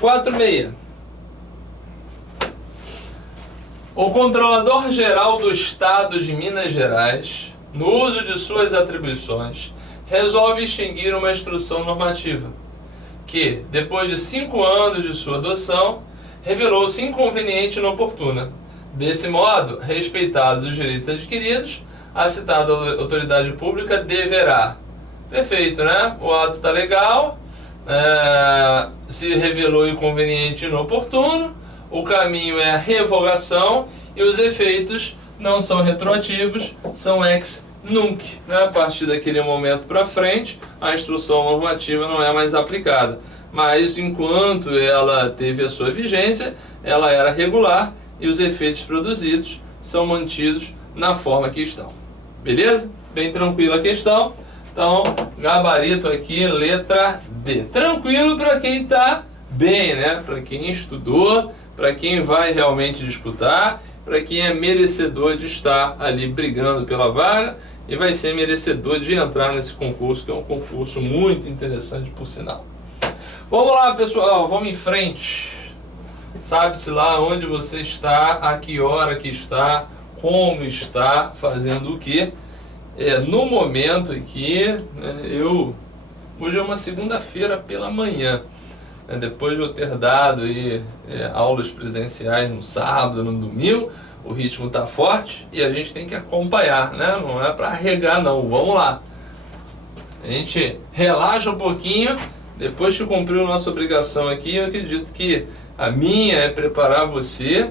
4.6. O Controlador Geral do Estado de Minas Gerais, no uso de suas atribuições, resolve extinguir uma instrução normativa que, depois de 5 anos de sua adoção, revelou-se inconveniente e inoportuna. Desse modo, respeitados os direitos adquiridos, a citada autoridade pública deverá... Perfeito, né? O ato está legal, se revelou inconveniente e inoportuno, o caminho é a revogação e os efeitos não são retroativos, são ex nunc. Né? A partir daquele momento para frente, a instrução normativa não é mais aplicada. Mas enquanto ela teve a sua vigência, ela era regular e os efeitos produzidos são mantidos na forma que estão. Beleza? Bem tranquila a questão. Então, gabarito aqui, letra D. Tranquilo para quem está bem, né? Para quem estudou, para quem vai realmente disputar, para quem é merecedor de estar ali brigando pela vaga e vai ser merecedor de entrar nesse concurso, que é um concurso muito interessante, por sinal. Vamos lá, pessoal, vamos em frente. Sabe-se lá onde você está, a que hora que está, como está, fazendo o quê. No momento aqui, hoje é uma segunda-feira pela manhã. Depois de eu ter dado aí, aulas presenciais no sábado, no domingo, o ritmo está forte e a gente tem que acompanhar, né? Não é para arregar não, vamos lá. A gente relaxa um pouquinho, depois que cumpriu a nossa obrigação aqui, eu acredito que a minha é preparar você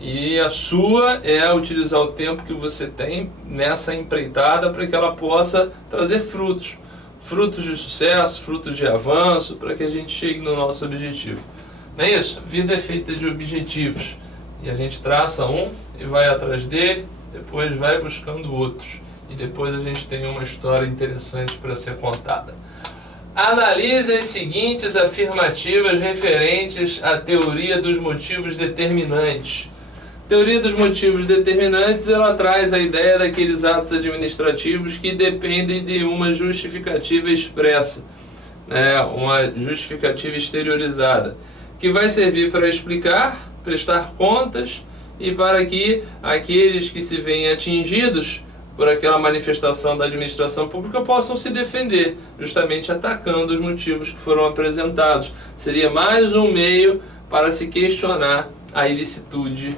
e a sua é utilizar o tempo que você tem nessa empreitada para que ela possa trazer frutos. Frutos de sucesso, frutos de avanço, para que a gente chegue no nosso objetivo. Não é isso? Vida é feita de objetivos. E a gente traça um e vai atrás dele, depois vai buscando outros. E depois a gente tem uma história interessante para ser contada. Analise as seguintes afirmativas referentes à teoria dos motivos determinantes. Teoria dos motivos determinantes, ela traz a ideia daqueles atos administrativos que dependem de uma justificativa expressa, né? Uma justificativa exteriorizada, que vai servir para explicar, prestar contas e para que aqueles que se veem atingidos por aquela manifestação da administração pública possam se defender, justamente atacando os motivos que foram apresentados. Seria mais um meio para se questionar a licitude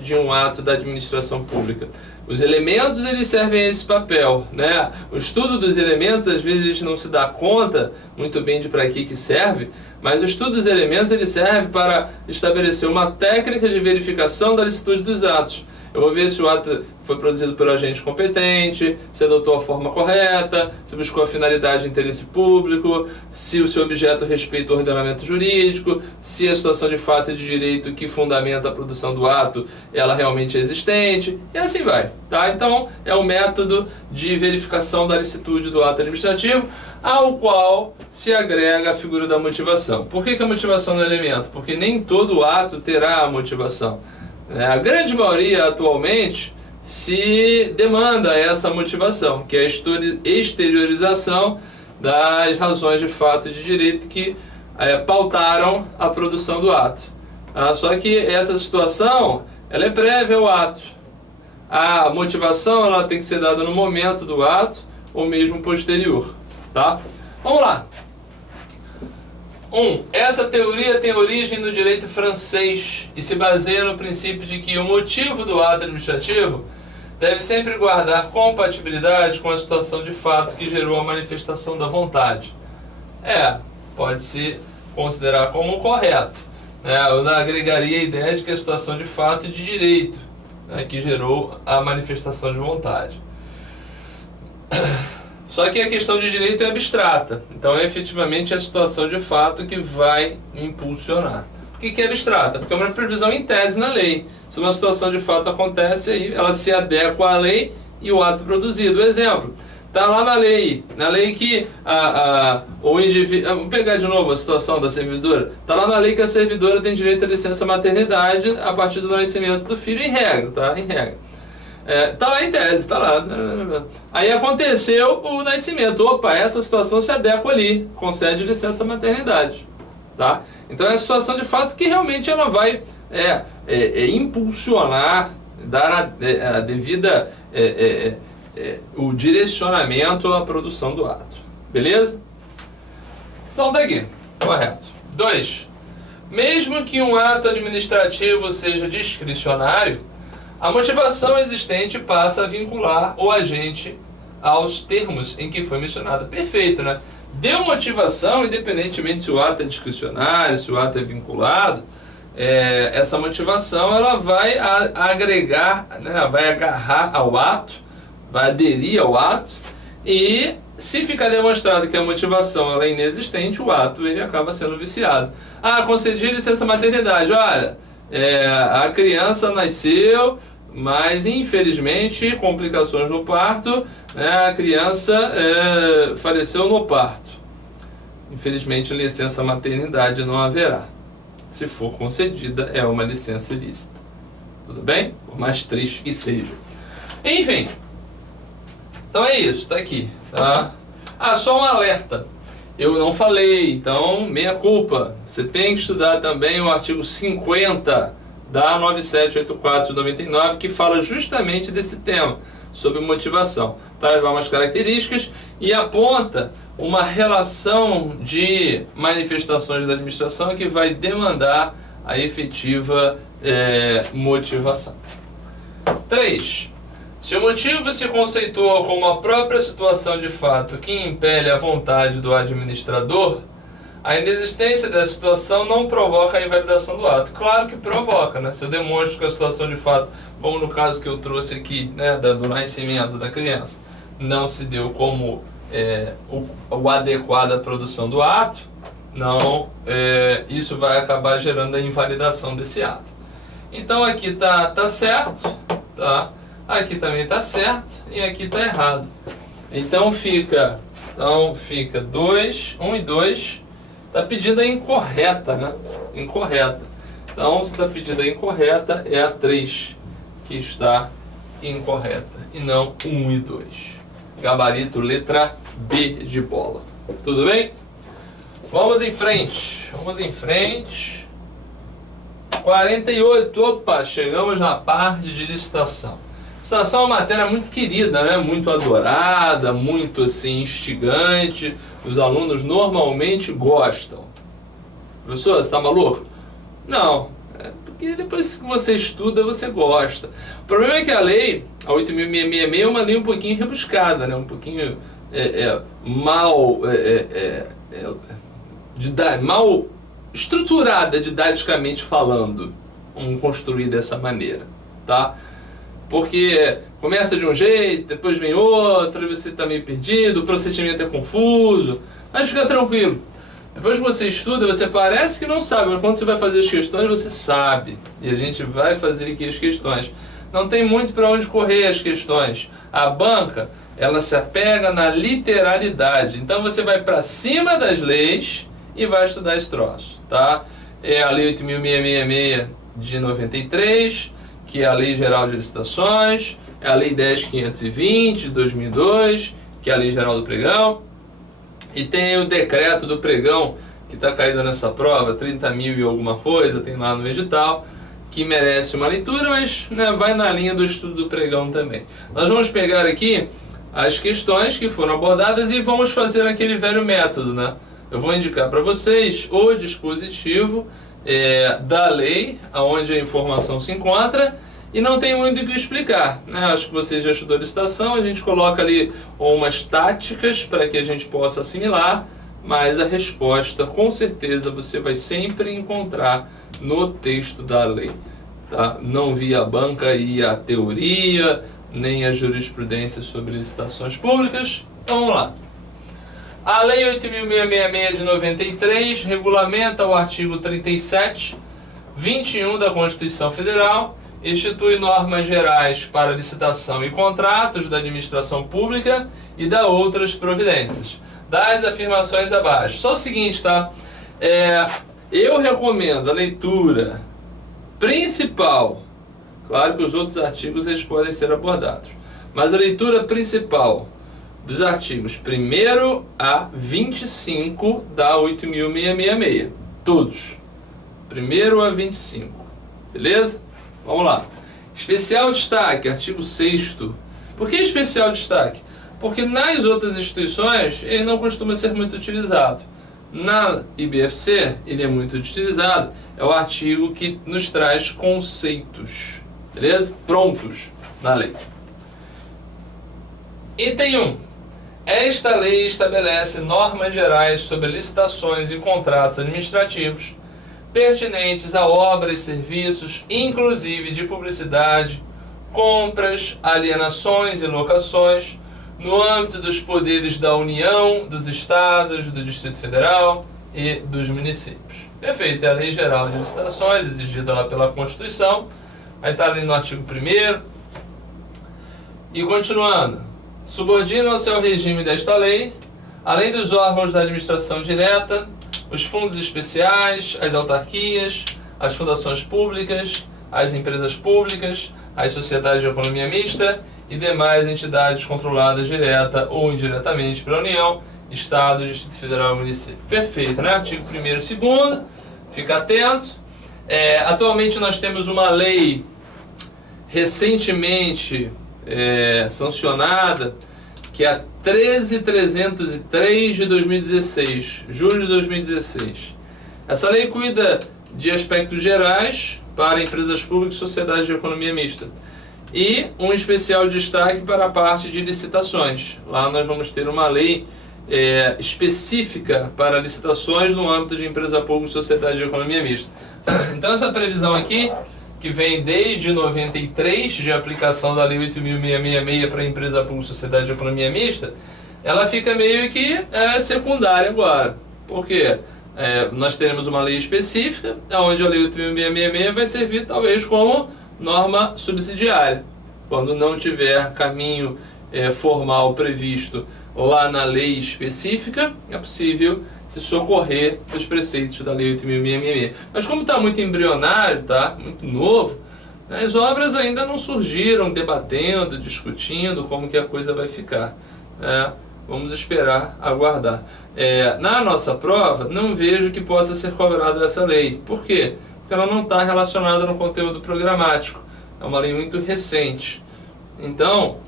de um ato da administração pública. Os elementos, eles servem a esse papel, né? O estudo dos elementos, às vezes a gente não se dá conta muito bem de para que serve, mas o estudo dos elementos, ele serve para estabelecer uma técnica de verificação da licitude dos atos. Eu vou ver se o ato foi produzido por agente competente, se adotou a forma correta, se buscou a finalidade de interesse público, se o seu objeto respeita o ordenamento jurídico, se a situação de fato e de direito que fundamenta a produção do ato, ela realmente é existente, e assim vai. Tá? Então, é um método de verificação da licitude do ato administrativo, ao qual se agrega a figura da motivação. Por que a motivação não é elemento? Porque nem todo ato terá a motivação. A grande maioria atualmente se demanda essa motivação, que é a exteriorização das razões de fato e de direito que pautaram a produção do ato. Só que essa situação, ela é prévia ao ato. A motivação, ela tem que ser dada no momento do ato ou mesmo posterior. Tá? Vamos lá. 1. Essa teoria tem origem no direito francês e se baseia no princípio de que o motivo do ato administrativo deve sempre guardar compatibilidade com a situação de fato que gerou a manifestação da vontade. Pode-se considerar como correto. Eu agregaria a ideia de que a situação de fato e de direito, que gerou a manifestação de vontade. Só que a questão de direito é abstrata, então é efetivamente a situação de fato que vai impulsionar. Por que é abstrata? Porque é uma previsão em tese na lei. Se uma situação de fato acontece, aí ela se adequa à lei e o ato produzido. Exemplo, está lá na lei que o indivíduo... Vamos pegar de novo a situação da servidora. Está lá na lei que a servidora tem direito à licença maternidade a partir do nascimento do filho, em regra, tá? Em regra. Tá lá em tese, tá lá. Aí aconteceu o nascimento. Opa, essa situação se adequa ali, concede licença maternidade. tá? Então é a situação de fato que realmente ela vai impulsionar, dar a devida o direcionamento à produção do ato, beleza? Então tá aqui, correto. 2. Mesmo que um ato administrativo seja discricionário, a motivação existente passa a vincular o agente aos termos em que foi mencionado. Perfeito, né? Deu motivação, independentemente se o ato é discricionário, se o ato é vinculado, essa motivação ela vai agregar, né? Vai agarrar ao ato, vai aderir ao ato, e se ficar demonstrado que a motivação ela é inexistente, o ato ele acaba sendo viciado. Ah, concedi licença maternidade. Olha, a criança nasceu, mas infelizmente, complicações no parto, né, a criança faleceu no parto. Infelizmente, licença maternidade não haverá. Se for concedida, é uma licença ilícita. Tudo bem? Por mais triste que seja. Enfim. Então é isso, tá aqui. Tá? Ah, só um alerta. Eu não falei, então, meia culpa. Você tem que estudar também o artigo 50 da 9784 de 99, que fala justamente desse tema, sobre motivação. Traz lá umas características e aponta uma relação de manifestações da administração que vai demandar a efetiva motivação. 3. Se o motivo se conceitua como a própria situação de fato que impele a vontade do administrador, a inexistência dessa situação não provoca a invalidação do ato. Claro que provoca, né? Se eu demonstro que a situação de fato, como no caso que eu trouxe aqui, né, do nascimento da criança, não se deu como o adequado à produção do ato, não, isso vai acabar gerando a invalidação desse ato. Então aqui tá certo, tá? Aqui também está certo e aqui está errado. Então fica 2, 1 e 2. Está pedindo a incorreta, né? Incorreta. Então, se está pedindo a incorreta, é a 3 que está incorreta. E não 1 e 2. Gabarito, letra B de bola. Tudo bem? Vamos em frente. Vamos em frente. 48. Opa, chegamos na parte de licitação. Licitação é uma matéria muito querida, né? Muito adorada, muito assim, instigante. Os alunos normalmente gostam. Professor, você está maluco? Não, porque depois que você estuda, você gosta. O problema é que a lei, a 8.666, é uma lei um pouquinho rebuscada, né? Um pouquinho mal estruturada didaticamente falando. Vamos construir dessa maneira, tá? Porque começa de um jeito, depois vem outro, você está meio perdido, o procedimento é confuso, mas fica tranquilo. Depois que você estuda, você parece que não sabe, mas quando você vai fazer as questões, você sabe. E a gente vai fazer aqui as questões. Não tem muito para onde correr as questões. A banca, ela se apega na literalidade. Então você vai para cima das leis e vai estudar esse troço, tá? É a Lei 8.666 de 93, que é a Lei Geral de Licitações, é a Lei 10.520 de 2002, que é a Lei Geral do Pregão, e tem o decreto do pregão, que está caído nessa prova, 30 mil e alguma coisa, tem lá no edital, que merece uma leitura, mas né, vai na linha do estudo do pregão também. Nós vamos pegar aqui as questões que foram abordadas e vamos fazer aquele velho método, né? Eu vou indicar para vocês o dispositivo da lei, onde a informação se encontra, e não tem muito o que explicar, né? Acho que você já estudou licitação, a gente coloca ali umas táticas para que a gente possa assimilar, mas a resposta, com certeza, você vai sempre encontrar no texto da lei, tá? Não via a banca e a teoria, nem a jurisprudência sobre licitações públicas. Então vamos lá. A Lei 8.666 de 93 regulamenta o artigo 37, 21 da Constituição Federal, institui normas gerais para licitação e contratos da administração pública e dá outras providências. Das afirmações abaixo. Só o seguinte, tá? Eu recomendo a leitura principal. Claro que os outros artigos eles podem ser abordados. Mas a leitura principal dos artigos 1º a 25 da 8.666. todos. 1º a 25. Beleza? Vamos lá. Especial destaque, artigo 6º. Por que especial destaque? Porque nas outras instituições ele não costuma ser muito utilizado. Na IBFC ele é muito utilizado. É o artigo que nos traz conceitos, beleza? Prontos na lei. Item 1. Esta lei estabelece normas gerais sobre licitações e contratos administrativos pertinentes a obras e serviços, inclusive de publicidade, compras, alienações e locações, no âmbito dos poderes da União, dos Estados, do Distrito Federal e dos municípios. Perfeito, é a Lei Geral de Licitações, exigida lá pela Constituição. Aí está ali no artigo 1º. E continuando, subordinam-se ao regime desta lei, além dos órgãos da administração direta, os fundos especiais, as autarquias, as fundações públicas, as empresas públicas, as sociedades de economia mista e demais entidades controladas direta ou indiretamente pela União, Estado, Distrito Federal e município. Perfeito, né? Artigo 1º e 2º, fica atento. Atualmente nós temos uma lei recentemente sancionada, que é a 13.303 de 2016, julho de 2016. Essa lei cuida de aspectos gerais para empresas públicas e sociedades de economia mista. E um especial destaque para a parte de licitações. Lá nós vamos ter uma lei específica para licitações no âmbito de empresa pública e sociedade de economia mista. Então essa previsão aqui, que vem desde 93, de aplicação da Lei 8.666 para a empresa pública e sociedade de economia mista, ela fica meio que secundária agora. Por quê? Nós teremos uma lei específica, onde a Lei 8.666 vai servir talvez como norma subsidiária. Quando não tiver caminho formal previsto lá na lei específica, é possível se socorrer dos preceitos da Lei 8.666. Mas como está muito embrionário, tá? Muito novo, as obras ainda não surgiram debatendo, discutindo como que a coisa vai ficar. Vamos esperar, aguardar. Na nossa prova, não vejo que possa ser cobrada essa lei. Por quê? Porque ela não está relacionada no conteúdo programático. É uma lei muito recente. Então,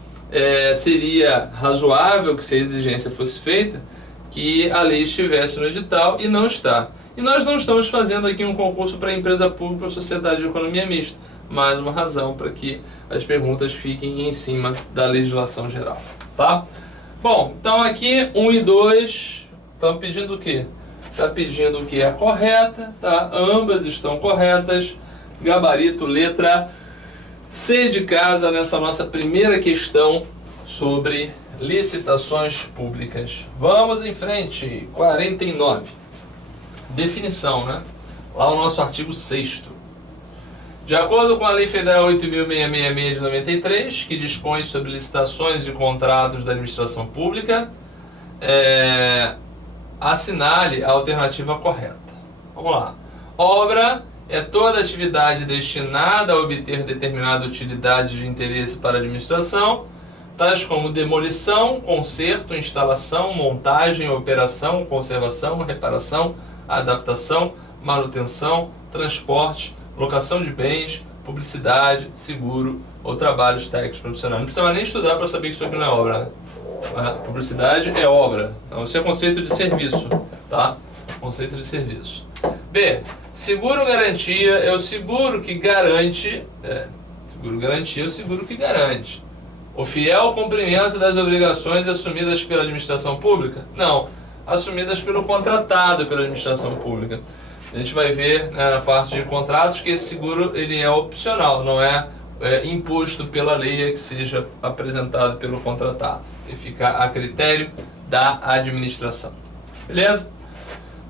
seria razoável que, se a exigência fosse feita, que a lei estivesse no edital, e não está. E nós não estamos fazendo aqui um concurso para empresa pública ou sociedade de economia mista. Mais uma razão para que as perguntas fiquem em cima da legislação geral. Tá? Bom, então aqui 1 e 2 estão pedindo o quê? Está pedindo que é correta, tá? Ambas estão corretas. Gabarito, letra C de casa nessa nossa primeira questão sobre licitações públicas. Vamos em frente. 49. Definição, né? Lá o nosso artigo 6º. De acordo com a Lei Federal 8.666 de 93, que dispõe sobre licitações e contratos da administração pública, assinale a alternativa correta. Vamos lá. Obra é toda atividade destinada a obter determinada utilidade de interesse para a administração, tais como demolição, conserto, instalação, montagem, operação, conservação, reparação, adaptação, manutenção, transporte, locação de bens, publicidade, seguro ou trabalhos técnicos profissionais. Não precisa nem estudar para saber que isso aqui não é obra, né? Publicidade é obra. Então, isso é conceito de serviço, tá? Conceito de serviço. B. Seguro garantia é o seguro que garante. Seguro garantia é o seguro que garante o fiel cumprimento das obrigações assumidas pela administração pública? Não, assumidas pelo contratado pela administração pública. A gente vai ver, né, na parte de contratos, que esse seguro ele é opcional, não é imposto pela lei, que seja apresentado pelo contratado. Ele fica a critério da administração. Beleza?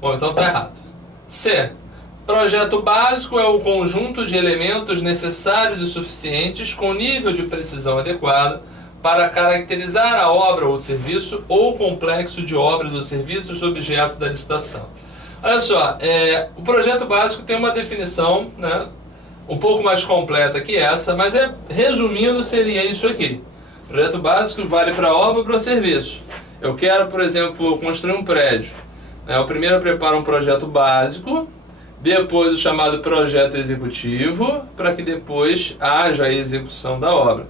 Bom, então tá errado. C. Projeto básico é o conjunto de elementos necessários e suficientes com nível de precisão adequado para caracterizar a obra ou serviço ou complexo de obras ou serviços objeto da licitação. Olha só, o projeto básico tem uma definição, né, um pouco mais completa que essa, mas resumindo, seria isso aqui. Projeto básico vale para obra ou para serviço. Eu quero, por exemplo, construir um prédio. Eu primeiro preparo um projeto básico, depois o chamado projeto executivo, para que depois haja a execução da obra.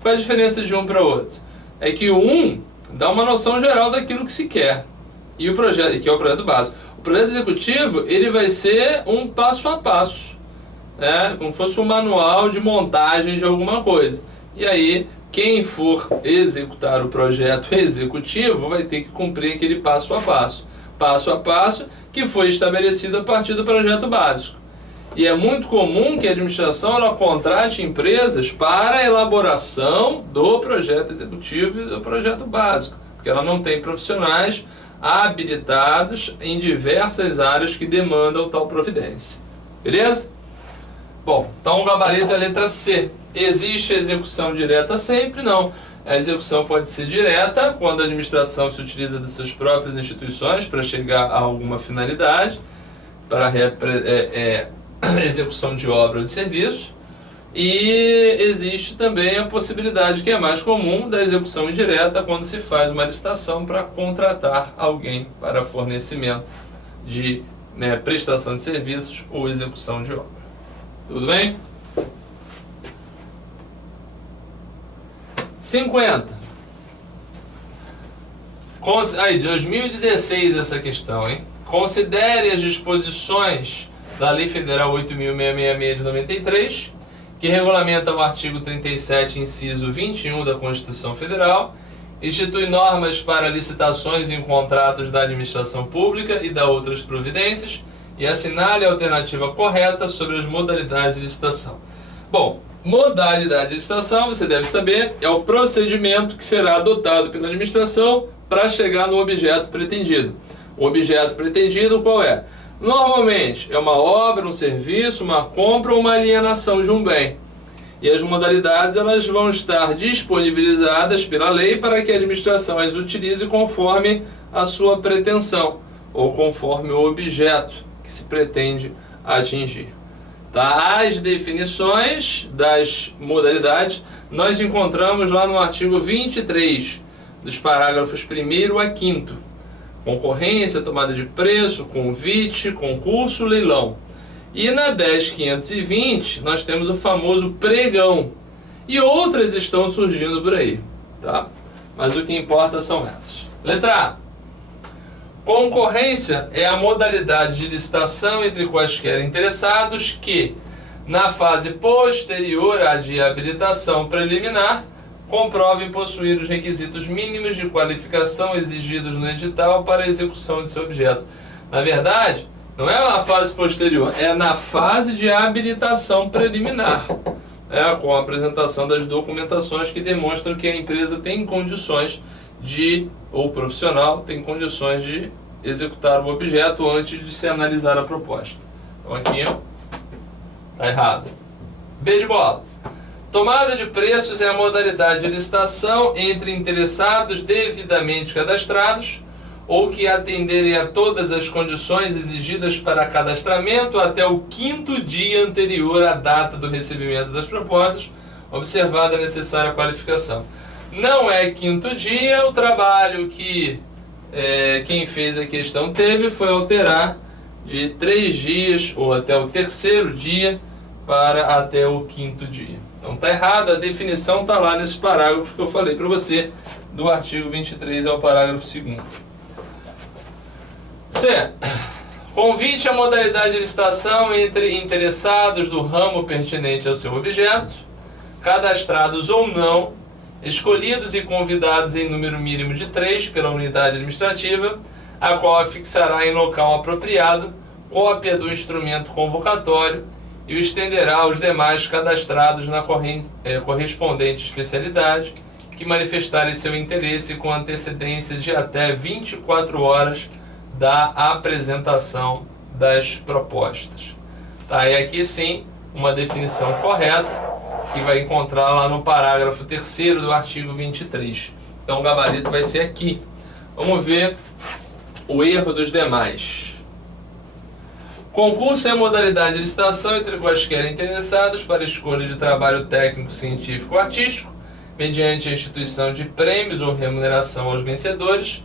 Qual é a diferença de um para o outro? É que um dá uma noção geral daquilo que se quer, e o projeto, que é o projeto básico. O projeto executivo, ele vai ser um passo a passo, né? Como se fosse um manual de montagem de alguma coisa. E aí, quem for executar o projeto executivo vai ter que cumprir aquele passo a passo que foi estabelecido a partir do projeto básico. E é muito comum que a administração ela contrate empresas para a elaboração do projeto executivo e do projeto básico, porque ela não tem profissionais habilitados em diversas áreas que demandam tal providência. Beleza? Bom, então o gabarito é a letra C. Existe a execução direta sempre? Não. A execução pode ser direta quando a administração se utiliza de suas próprias instituições para chegar a alguma finalidade, para execução de obra ou de serviço. E existe também a possibilidade, que é mais comum, da execução indireta quando se faz uma licitação para contratar alguém para fornecimento de prestação de serviços ou execução de obra. Tudo bem? 50. Aí, 2016 essa questão, hein? Considere as disposições da Lei Federal 8.666 de 93, que regulamenta o artigo 37, inciso 21 da Constituição Federal, institui normas para licitações em contratos da administração pública e da outras providências e assinale a alternativa correta sobre as modalidades de licitação. Bom, modalidade de licitação, você deve saber, é o procedimento que será adotado pela administração para chegar no objeto pretendido. O objeto pretendido qual é? Normalmente é uma obra, um serviço, uma compra ou uma alienação de um bem. E as modalidades elas vão estar disponibilizadas pela lei para que a administração as utilize conforme a sua pretensão ou conforme o objeto que se pretende atingir. Tá? As definições das modalidades nós encontramos lá no artigo 23, dos parágrafos 1º a 5º. Concorrência, tomada de preço, convite, concurso, leilão. E na 10.520 nós temos o famoso pregão. E outras estão surgindo por aí, tá? Mas o que importa são essas. Letra A. Concorrência é a modalidade de licitação entre quaisquer interessados que, na fase posterior à de habilitação preliminar, comprovem possuir os requisitos mínimos de qualificação exigidos no edital para a execução de seu objeto. Na verdade, não é na fase posterior, é na fase de habilitação preliminar, com a apresentação das documentações que demonstram que a empresa tem condições de, ou o profissional tem condições de executar o objeto antes de se analisar a proposta. Então aqui está errado. B de bola. Tomada de preços é a modalidade de licitação entre interessados devidamente cadastrados ou que atenderem a todas as condições exigidas para cadastramento até o 5º dia anterior à data do recebimento das propostas, observada a necessária qualificação. Não é 5º dia, o trabalho que quem fez a questão teve foi alterar de 3 dias ou até o 3º dia para até o 5º dia. Então está errado, a definição está lá nesse parágrafo que eu falei para você, do artigo 23, é o parágrafo 2º. C. Convite à modalidade de licitação entre interessados do ramo pertinente ao seu objeto, cadastrados ou não, escolhidos e convidados em número mínimo de 3 pela unidade administrativa, a qual fixará em local apropriado cópia do instrumento convocatório e o estenderá aos demais cadastrados na correspondente especialidade que manifestarem seu interesse com antecedência de até 24 horas da apresentação das propostas. Tá? E aqui sim, uma definição correta que vai encontrar lá no parágrafo 3º do artigo 23. Então o gabarito vai ser aqui. Vamos ver o erro dos demais. Concurso é a modalidade de licitação entre quaisquer interessados para escolha de trabalho técnico, científico ou artístico, mediante a instituição de prêmios ou remuneração aos vencedores,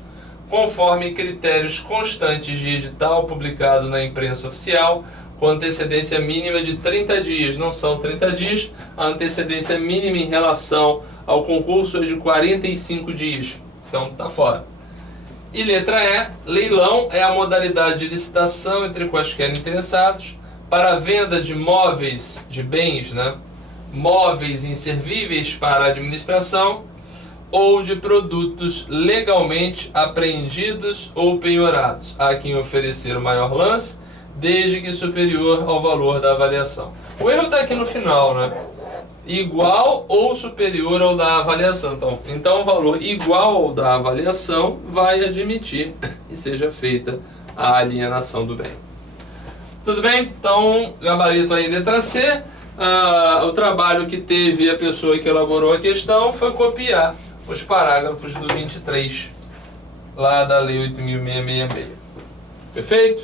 conforme critérios constantes de edital publicado na imprensa oficial com antecedência mínima de 30 dias. Não são 30 dias, a antecedência mínima em relação ao concurso é de 45 dias. Então tá fora. E letra E, leilão é a modalidade de licitação entre quaisquer interessados para a venda de móveis, de bens, né? Móveis inservíveis para a administração ou de produtos legalmente apreendidos ou penhorados a quem oferecer o maior lance, desde que superior ao valor da avaliação. O erro está aqui no final, né? Igual ou superior ao da avaliação. Então o valor igual ao da avaliação vai admitir e seja feita a alienação do bem. Tudo bem? Então, gabarito aí, letra C. O trabalho que teve a pessoa que elaborou a questão foi copiar os parágrafos do 23, lá da Lei 8.666. Perfeito?